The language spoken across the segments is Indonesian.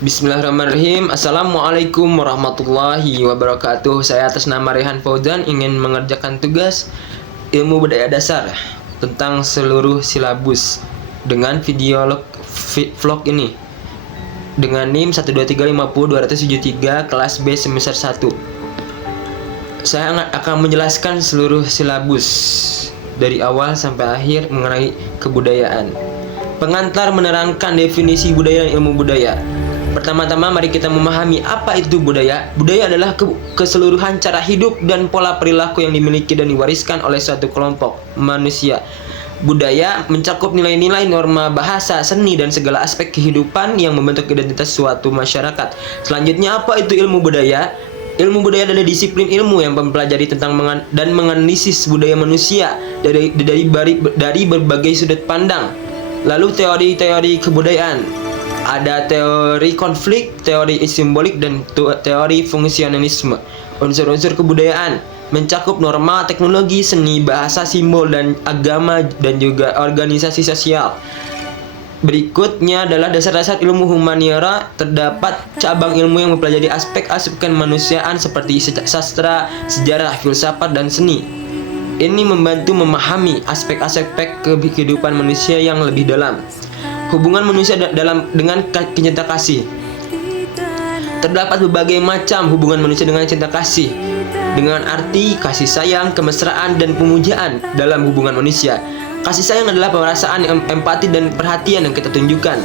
Bismillahirrahmanirrahim. Assalamualaikum warahmatullahi wabarakatuh. Saya atas nama Rehan Fauzan ingin mengerjakan tugas ilmu budaya dasar tentang seluruh silabus dengan video vlog ini dengan NIM 123500273 kelas B semester 1. Saya akan menjelaskan seluruh silabus dari awal sampai akhir mengenai kebudayaan. Pengantar menerangkan definisi budaya dan ilmu budaya. Pertama-tama mari kita memahami apa itu budaya. Budaya adalah keseluruhan cara hidup dan pola perilaku yang dimiliki dan diwariskan oleh suatu kelompok manusia. Budaya mencakup nilai-nilai, norma, bahasa, seni, dan segala aspek kehidupan yang membentuk identitas suatu masyarakat. Selanjutnya, apa itu ilmu budaya? Ilmu budaya adalah disiplin ilmu yang mempelajari tentang dan menganalisis budaya manusia dari berbagai sudut pandang. Lalu teori-teori kebudayaan. Ada teori konflik, teori simbolik, dan teori fungsionalisme. Unsur-unsur kebudayaan mencakup norma, teknologi, seni, bahasa, simbol, dan agama, dan juga organisasi sosial. Berikutnya adalah dasar-dasar ilmu humaniora. Terdapat cabang ilmu yang mempelajari aspek-aspek kemanusiaan seperti sastra, sejarah, filsafat, dan seni. Ini membantu memahami aspek-aspek kehidupan manusia yang lebih dalam. Hubungan manusia dengan cinta kasih. Terdapat berbagai macam hubungan manusia dengan cinta kasih, dengan arti kasih sayang, kemesraan, dan pemujaan dalam hubungan manusia. Kasih sayang adalah perasaan empati dan perhatian yang kita tunjukkan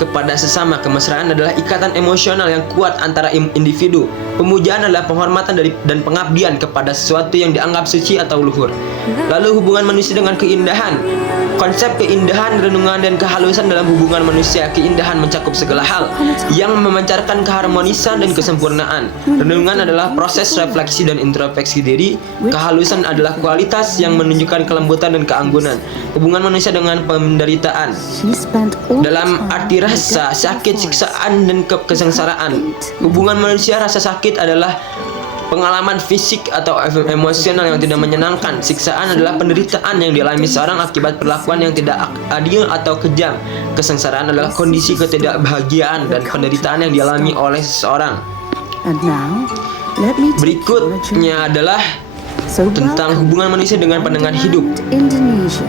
kepada sesama. Kemesraan adalah ikatan emosional yang kuat antara individu. Pemujaan adalah penghormatan dan pengabdian kepada sesuatu yang dianggap suci atau luhur. Lalu hubungan manusia dengan keindahan. Konsep keindahan, renungan, dan kehalusan dalam hubungan manusia. Keindahan mencakup segala hal yang memancarkan keharmonisan dan kesempurnaan. Renungan adalah proses refleksi dan introspeksi diri. Kehalusan adalah kualitas yang menunjukkan kelembutan dan keanggunan. Hubungan manusia dengan penderitaan. Dalam arti rasa, sakit, siksaan, dan kesengsaraan. Hubungan manusia rasa sakit adalah pengalaman fisik atau emosional yang tidak menyenangkan. Siksaan adalah penderitaan yang dialami seorang akibat perlakuan yang tidak adil atau kejam. Kesengsaraan adalah kondisi ketidakbahagiaan dan penderitaan yang dialami oleh seseorang. Berikutnya adalah tentang hubungan manusia dengan pandangan hidup.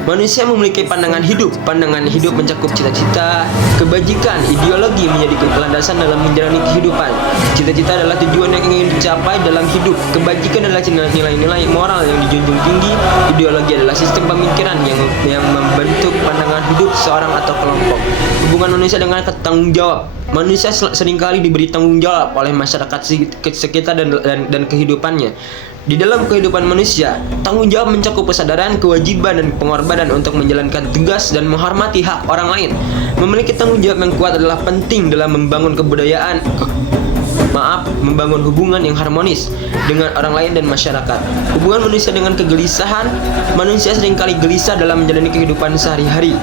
Manusia memiliki pandangan hidup. Pandangan hidup mencakup cita-cita, kebajikan, ideologi menjadi landasan dalam menjalani kehidupan. Cita-cita adalah tujuan yang ingin dicapai dalam hidup. Kebajikan adalah nilai-nilai moral yang dijunjung tinggi. Ideologi adalah sistem pemikiran yang membentuk pandangan hidup seorang atau kelompok. Hubungan manusia dengan tanggung jawab. Manusia seringkali diberi tanggung jawab oleh masyarakat sekitar dan kehidupannya. Di dalam kehidupan manusia, tanggung jawab mencakup kesadaran, kewajiban, dan pengorbanan untuk menjalankan tugas dan menghormati hak orang lain. Memiliki tanggung jawab yang kuat adalah penting dalam membangun membangun hubungan yang harmonis dengan orang lain dan masyarakat. Hubungan manusia dengan kegelisahan. Manusia seringkali gelisah dalam menjalani kehidupan sehari-hari.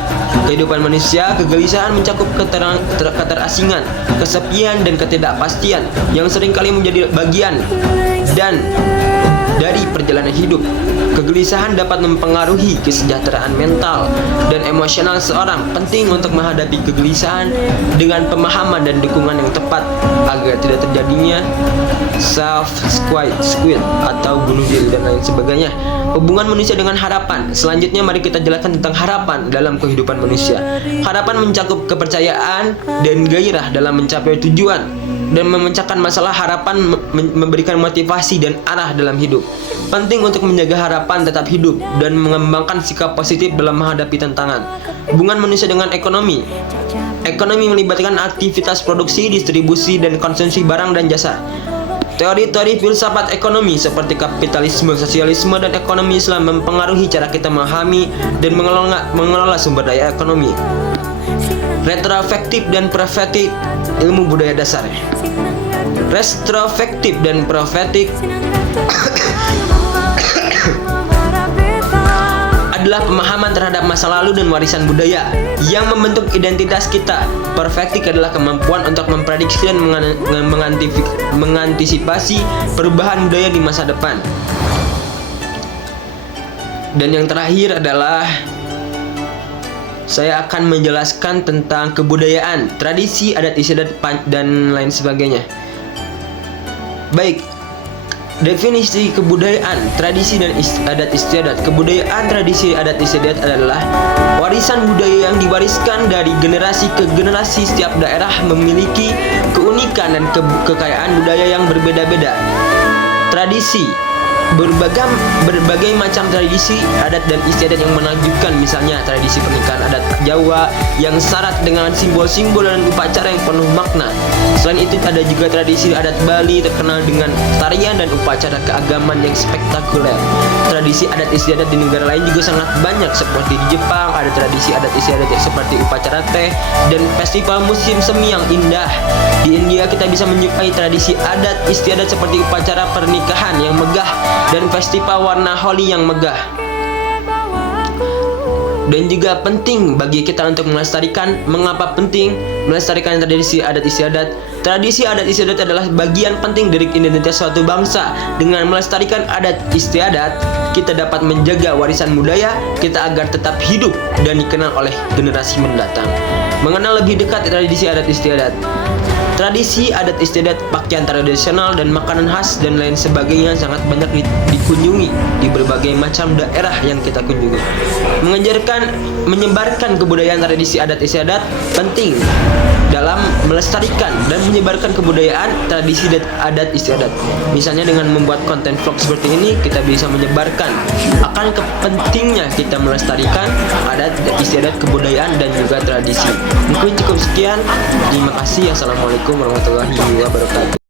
Kehidupan manusia, kegelisahan mencakup keterasingan, kesepian, dan ketidakpastian yang seringkali menjadi bagian dari perjalanan hidup. Kegelisahan dapat mempengaruhi kesejahteraan mental dan emosional seorang. Penting untuk menghadapi kegelisahan dengan pemahaman dan dukungan yang tepat agar tidak terjadinya self-suicide atau bunuh diri dan lain sebagainya. Hubungan manusia dengan harapan. Selanjutnya mari kita jelaskan tentang harapan dalam kehidupan manusia. Harapan mencakup kepercayaan dan gairah dalam mencapai tujuan dan memecahkan masalah. Harapan memberikan motivasi dan arah dalam hidup. Penting untuk menjaga harapan tetap hidup dan mengembangkan sikap positif dalam menghadapi tantangan. Hubungan manusia dengan ekonomi. Ekonomi melibatkan aktivitas produksi, distribusi, dan konsumsi barang dan jasa. Teori-teori filsafat ekonomi seperti kapitalisme, sosialisme, dan ekonomi Islam mempengaruhi cara kita memahami dan mengelola sumber daya ekonomi. Retrospektif dan profetik ilmu budaya dasar. Retrospektif dan profetik adalah pemahaman terhadap masa lalu dan warisan budaya yang membentuk identitas kita. Profetik adalah kemampuan untuk memprediksi dan mengantisipasi perubahan budaya di masa depan. Dan yang terakhir adalah saya akan menjelaskan tentang kebudayaan, tradisi, adat istiadat, dan lain sebagainya. Baik, definisi kebudayaan, tradisi, dan adat istiadat. Kebudayaan, tradisi, adat istiadat adalah warisan budaya yang diwariskan dari generasi ke generasi. Setiap daerah memiliki keunikan dan kekayaan budaya yang berbeda-beda. Tradisi, berbagai macam tradisi, adat, dan istiadat yang menakjubkan. Misalnya tradisi pernikahan adat Jawa yang syarat dengan simbol-simbol dan upacara yang penuh makna. Selain itu ada juga tradisi adat Bali terkenal dengan tarian dan upacara keagamaan yang spektakuler. Tradisi adat istiadat di negara lain juga sangat banyak, seperti di Jepang ada tradisi adat istiadat seperti upacara teh dan festival musim semi yang indah. Di India kita bisa menjumpai tradisi adat istiadat seperti upacara pernikahan yang megah dan festival warna Holi yang megah. Dan juga penting bagi kita untuk melestarikan. Mengapa penting melestarikan tradisi adat istiadat? Tradisi adat istiadat adalah bagian penting dari identitas suatu bangsa. Dengan melestarikan adat istiadat, kita dapat menjaga warisan budaya kita agar tetap hidup dan dikenal oleh generasi mendatang. Mengenal lebih dekat tradisi adat istiadat. Tradisi adat istiadat, pakaian tradisional dan makanan khas dan lain sebagainya sangat banyak dikunjungi di berbagai macam daerah yang kita kunjungi. Menyebarkan kebudayaan tradisi adat istiadat penting dalam melestarikan dan menyebarkan kebudayaan tradisi adat istiadat. Misalnya dengan membuat konten vlog seperti ini, kita bisa menyebarkan akan pentingnya kita melestarikan adat istiadat, kebudayaan, dan juga tradisi. Mungkin cukup sekian. Terima kasih. Assalamualaikum warahmatullahi wabarakatuh.